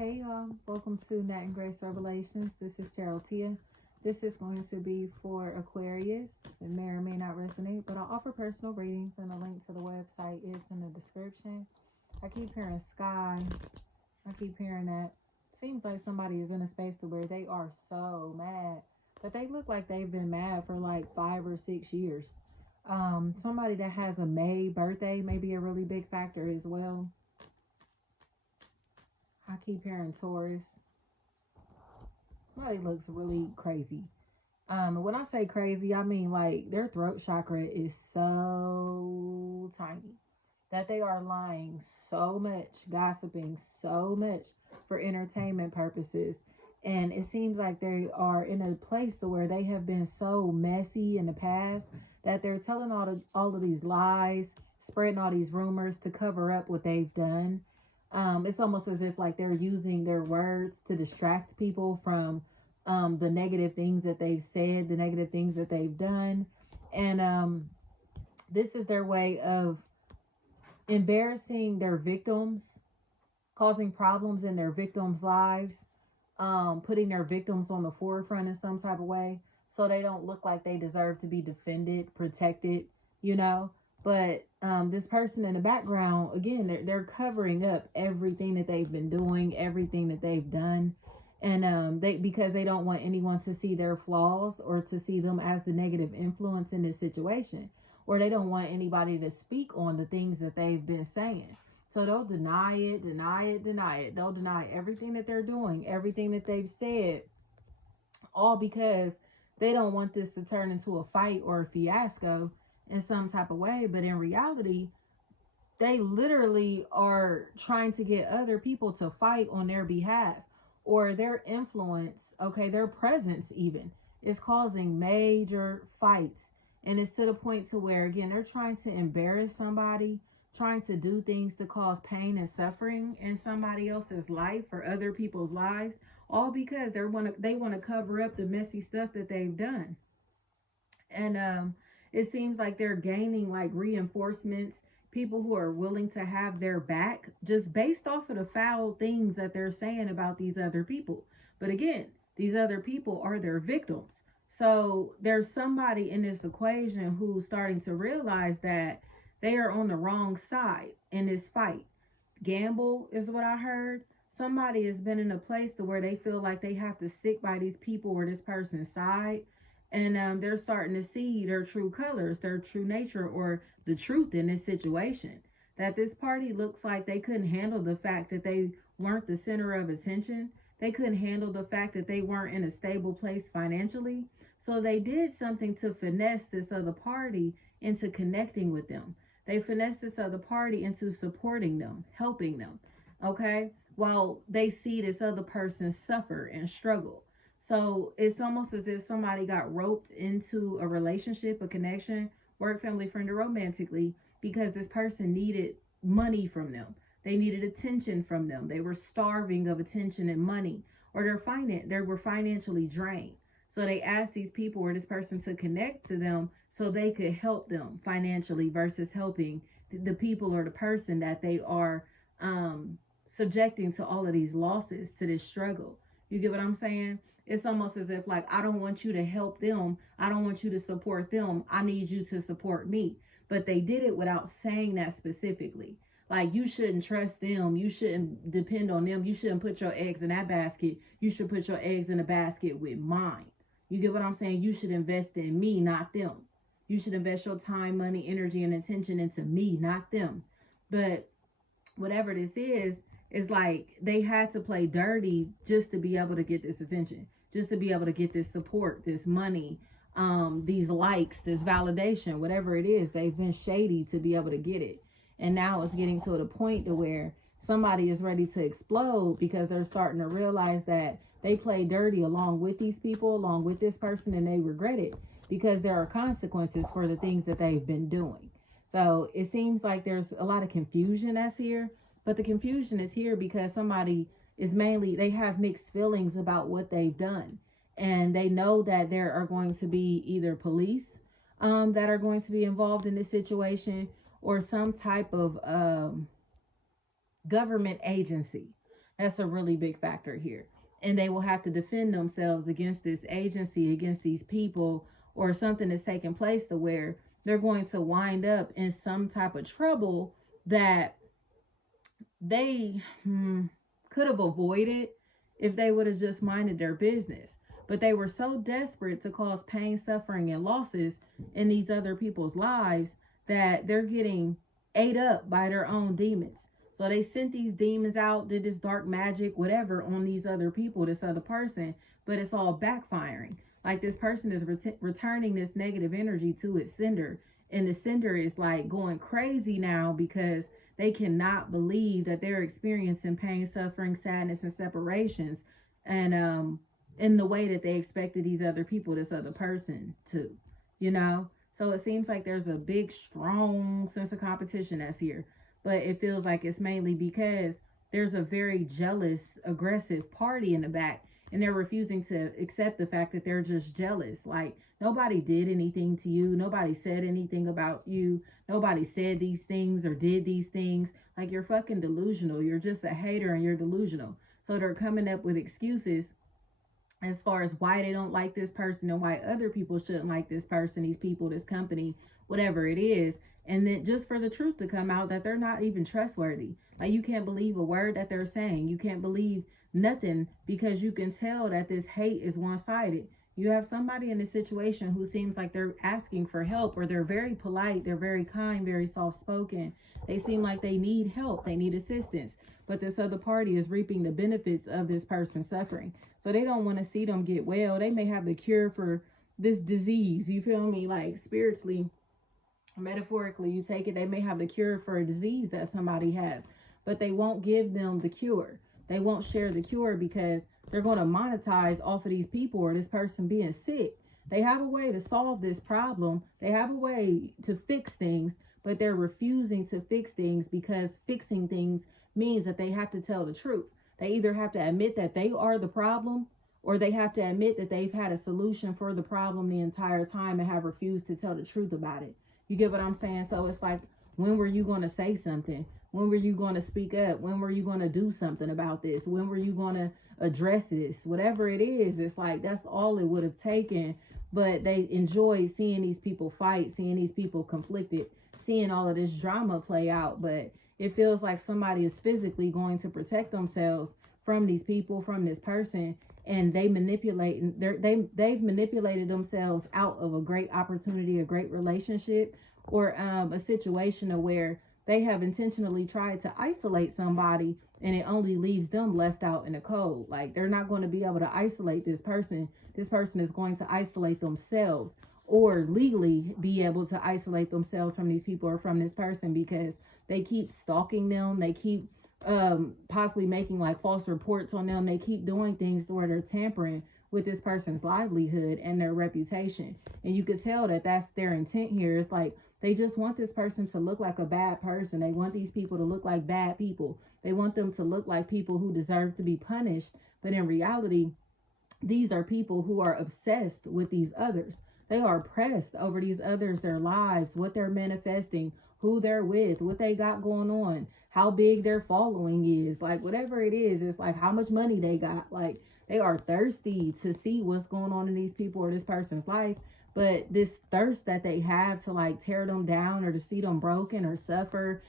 Hey y'all, welcome to Nat and Grace Revelations. This is Tarot Tia. This is going to be for Aquarius. It may or may not resonate, but I'll offer personal readings and the link to the website is in the description. I keep hearing sky. I keep hearing that. Seems like somebody is in a space to where they are so mad, but they look like they've been mad for like 5 or 6 years. Somebody that has a May birthday may be a really big factor as well. I keep hearing Taurus. Somebody looks really crazy. When I say crazy, I mean like their throat chakra is so tiny that they are lying so much, gossiping so much for entertainment purposes. And it seems like they are in a place to where they have been so messy in the past that they're telling all of these lies, spreading all these rumors to cover up what they've done. It's almost as if like they're using their words to distract people from the negative things that they've said, the negative things that they've done. And this is their way of embarrassing their victims, causing problems in their victims' lives, putting their victims on the forefront in some type of way so they don't look like they deserve to be defended, protected, you know. But this person in the background, again, they're covering up everything that they've been doing, everything that they've done. And because they don't want anyone to see their flaws or to see them as the negative influence in this situation. Or they don't want anybody to speak on the things that they've been saying. So they'll deny it, deny it, deny it. They'll deny everything that they're doing, everything that they've said, all because they don't want this to turn into a fight or a fiasco in some type of way. But in reality, they literally are trying to get other people to fight on their behalf, or their influence, okay, their presence even is causing major fights. And it's to the point to where, again, they're trying to embarrass somebody, trying to do things to cause pain and suffering in somebody else's life or other people's lives, all because they want to cover up the messy stuff that they've done. And it seems like they're gaining like reinforcements, people who are willing to have their back just based off of the foul things that they're saying about these other people. But again, these other people are their victims. So there's somebody in this equation who's starting to realize that they are on the wrong side in this fight. Gamble is what I heard. Somebody has been in a place to where they feel like they have to stick by these people or this person's side. And they're starting to see their true colors, their true nature, or the truth in this situation. That this party looks like they couldn't handle the fact that they weren't the center of attention. They couldn't handle the fact that they weren't in a stable place financially. So they did something to finesse this other party into connecting with them. They finessed this other party into supporting them, helping them, okay? While they see this other person suffer and struggle. So it's almost as if somebody got roped into a relationship, a connection, work, family, friend, or romantically, because this person needed money from them. They needed attention from them. They were starving of attention and money, or they were financially drained. So they asked these people or this person to connect to them so they could help them financially versus helping the people or the person that they are subjecting to all of these losses, to this struggle. You get what I'm saying? It's almost as if like, I don't want you to help them. I don't want you to support them. I need you to support me. But they did it without saying that specifically. Like, you shouldn't trust them. You shouldn't depend on them. You shouldn't put your eggs in that basket. You should put your eggs in a basket with mine. You get what I'm saying? You should invest in me, not them. You should invest your time, money, energy, and attention into me, not them. But whatever this is like they had to play dirty just to be able to get this attention, just to be able to get this support, this money, these likes, this validation, whatever it is. They've been shady to be able to get it. And now it's getting to the point to where somebody is ready to explode because they're starting to realize that they play dirty along with these people, along with this person, and they regret it because there are consequences for the things that they've been doing. So it seems like there's a lot of confusion that's here, but the confusion is here because somebody is they have mixed feelings about what they've done. And they know that there are going to be either police that are going to be involved in this situation or some type of government agency That's a really big factor here. And they will have to defend themselves against this agency, against these people, or something that's taking place to where they're going to wind up in some type of trouble that they could have avoided if they would have just minded their business. But they were so desperate to cause pain, suffering, and losses in these other people's lives that they're getting ate up by their own demons. So they sent these demons out, did this dark magic, whatever, on these other people, this other person, but it's all backfiring. Like this person is returning this negative energy to its sender. And the sender is like going crazy now because they cannot believe that they're experiencing pain, suffering, sadness, and separations. And in the way that they expected these other people, this other person to, you know? So it seems like there's a big, strong sense of competition that's here. But it feels like it's mainly because there's a very jealous, aggressive party in the back. And they're refusing to accept the fact that they're just jealous. Like, nobody did anything to you. Nobody said anything about you. Nobody said these things or did these things. Like, you're fucking delusional. You're just a hater and you're delusional. So they're coming up with excuses as far as why they don't like this person and why other people shouldn't like this person, these people, this company, whatever it is. And then just for the truth to come out that they're not even trustworthy. Like, you can't believe a word that they're saying. You can't believe nothing because you can tell that this hate is one-sided. You have somebody in this situation who seems like they're asking for help, or they're very polite, they're very kind, very soft-spoken. They seem like they need help, they need assistance. But this other party is reaping the benefits of this person's suffering. So they don't want to see them get well. They may have the cure for this disease. You feel me? Like, spiritually, metaphorically, you take it, they may have the cure for a disease that somebody has, but they won't give them the cure. They won't share the cure because they're going to monetize off of these people or this person being sick. They have a way to solve this problem. They have a way to fix things, but they're refusing to fix things because fixing things means that they have to tell the truth. They either have to admit that they are the problem, or they have to admit that they've had a solution for the problem the entire time and have refused to tell the truth about it. You get what I'm saying? So it's like, when were you going to say something? When were you going to speak up? When were you going to do something about this? When were you going to address this? Whatever it is, it's like, that's all it would have taken. But they enjoy seeing these people fight, seeing these people conflicted, seeing all of this drama play out. But it feels like somebody is physically going to protect themselves from these people, from this person, and they've manipulated themselves out of a great opportunity, a great relationship, or a situation where they have intentionally tried to isolate somebody and it only leaves them left out in the cold. Like, they're not going to be able to isolate this person. This person is going to isolate themselves, or legally be able to isolate themselves from these people or from this person, because they keep stalking them. They keep possibly making like false reports on them. They keep doing things where they're tampering with this person's livelihood and their reputation. And you could tell that that's their intent here. It's like, they just want this person to look like a bad person. They want these people to look like bad people. They want them to look like people who deserve to be punished. But in reality, these are people who are obsessed with these others. They are oppressed over these others, their lives, what they're manifesting, who they're with, what they got going on, how big their following is. Like, whatever it is, it's like how much money they got. Like, they are thirsty to see what's going on in these people or this person's life. But this thirst that they have to like tear them down, or to see them broken or suffer,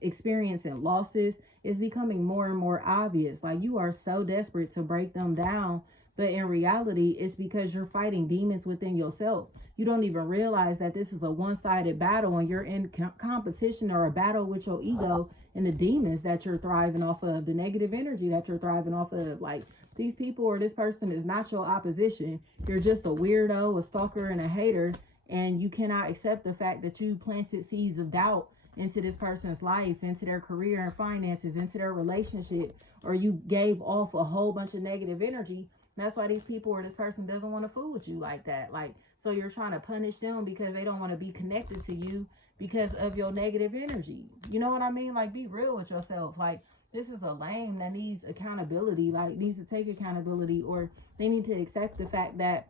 experiencing losses, is becoming more and more obvious. Like, you are so desperate to break them down, but in reality, it's because you're fighting demons within yourself. You don't even realize that this is a one-sided battle, and you're in competition or a battle with your ego and the demons that you're thriving off of, the negative energy that you're thriving off of. Like, these people or this person is not your opposition. You're just a weirdo, a stalker, and a hater, and you cannot accept the fact that you planted seeds of doubt into this person's life, into their career and finances, into their relationship, or you gave off a whole bunch of negative energy. That's why these people or this person doesn't want to fool with you like that. Like, so you're trying to punish them because they don't want to be connected to you because of your negative energy. You know what I mean? Like, be real with yourself. Like, this is a lame that needs accountability, like needs to take accountability, or they need to accept the fact that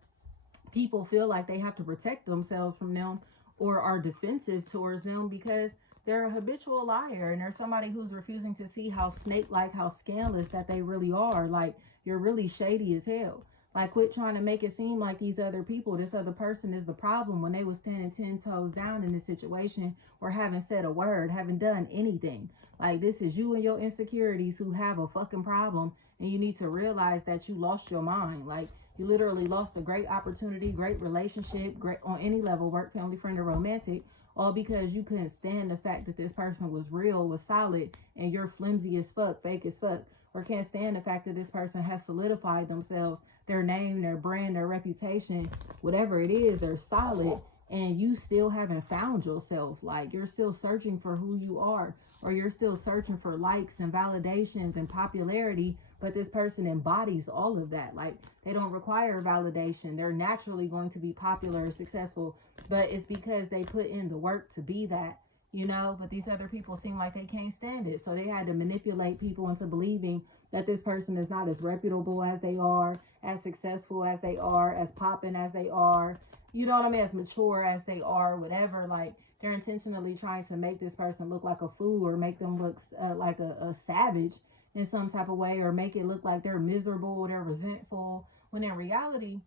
people feel like they have to protect themselves from them or are defensive towards them because they're a habitual liar, and they're somebody who's refusing to see how snake-like, how scandalous that they really are. Like, you're really shady as hell. Like, quit trying to make it seem like these other people, this other person is the problem when they was standing 10 toes down in this situation, or haven't said a word, haven't done anything. Like, this is you and your insecurities who have a fucking problem, and you need to realize that you lost your mind. Like, you literally lost a great opportunity, great relationship, great on any level, work, family, friend, or romantic, all because you couldn't stand the fact that this person was real, was solid, and you're flimsy as fuck, fake as fuck. Or can't stand the fact that this person has solidified themselves, their name, their brand, their reputation, whatever it is, they're solid, and you still haven't found yourself. Like, you're still searching for who you are, or you're still searching for likes and validations and popularity, but this person embodies all of that. Like, they don't require validation. They're naturally going to be popular and successful, but it's because they put in the work to be that, you know. But these other people seem like they can't stand it, so they had to manipulate people into believing that this person is not as reputable as they are, as successful as they are, as popping as they are, you know what I mean, as mature as they are, whatever. Like, they're intentionally trying to make this person look like a fool, or make them look like a savage in some type of way, or make it look like they're miserable, they're resentful, when in reality,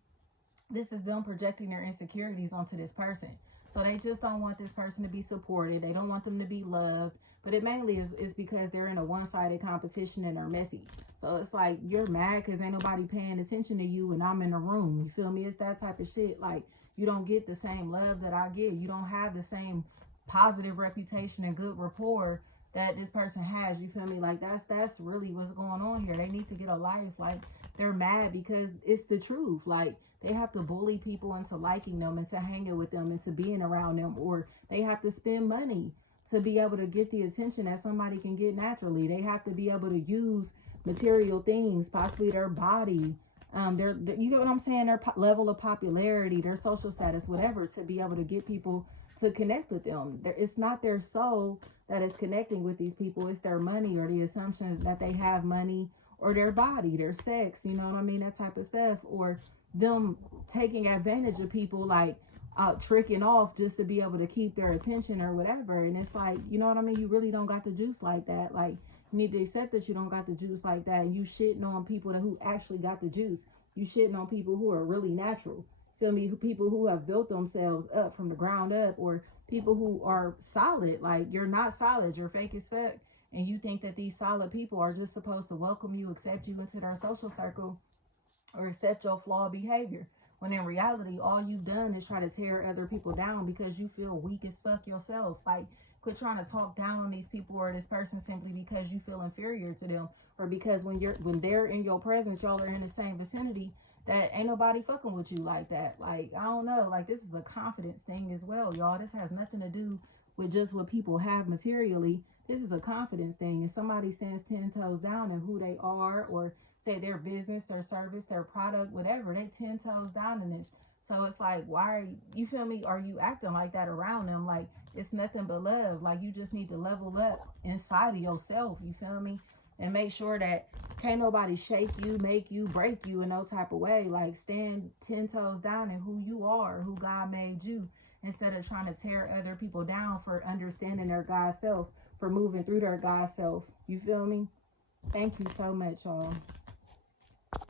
this is them projecting their insecurities onto this person. So they just don't want this person to be supported. They don't want them to be loved. But it mainly is because they're in a one-sided competition and they're messy. So it's like, you're mad because ain't nobody paying attention to you and I'm in the room. You feel me? It's that type of shit. Like, you don't get the same love that I get. You don't have the same positive reputation and good rapport that this person has. You feel me? Like, that's really what's going on here. They need to get a life. Like, they're mad because it's the truth. Like, they have to bully people into liking them, into hanging with them, into being around them, or they have to spend money to be able to get the attention that somebody can get naturally. They have to be able to use material things, possibly their body, you get what I'm saying, their level of popularity, their social status, whatever, to be able to get people to connect with them. It's not their soul that is connecting with these people. It's their money, or the assumptions that they have money, or their body, their sex, you know what I mean, that type of stuff, or them taking advantage of people, like tricking off just to be able to keep their attention or whatever. And it's like, you know what I mean, you really don't got the juice like that. Like, you need to accept that you don't got the juice like that, and you shitting on people who actually got the juice. You shitting on people who are really natural, feel me, people who have built themselves up from the ground up, or people who are solid. Like, you're not solid, you're fake as fuck, and you think that these solid people are just supposed to welcome you, accept you into their social circle, or accept your flawed behavior, when in reality, all you've done is try to tear other people down because you feel weak as fuck yourself. Like, quit trying to talk down on these people or this person simply because you feel inferior to them, or because when they're in your presence, y'all are in the same vicinity, that ain't nobody fucking with you like that. Like, I don't know, like, this is a confidence thing as well, y'all. This has nothing to do with just what people have materially. This is a confidence thing. And somebody stands 10 toes down in who they are, or say their business, their service, their product, whatever, they 10 toes down in this. So it's like, why are you feel me? Are you acting like that around them? Like, it's nothing but love. Like, you just need to level up inside of yourself. You feel me? And make sure that can't nobody shake you, make you, break you in no type of way. Like, stand 10 toes down in who you are, who God made you, instead of trying to tear other people down for understanding their God self, for moving through their God self. You feel me? Thank you so much, y'all.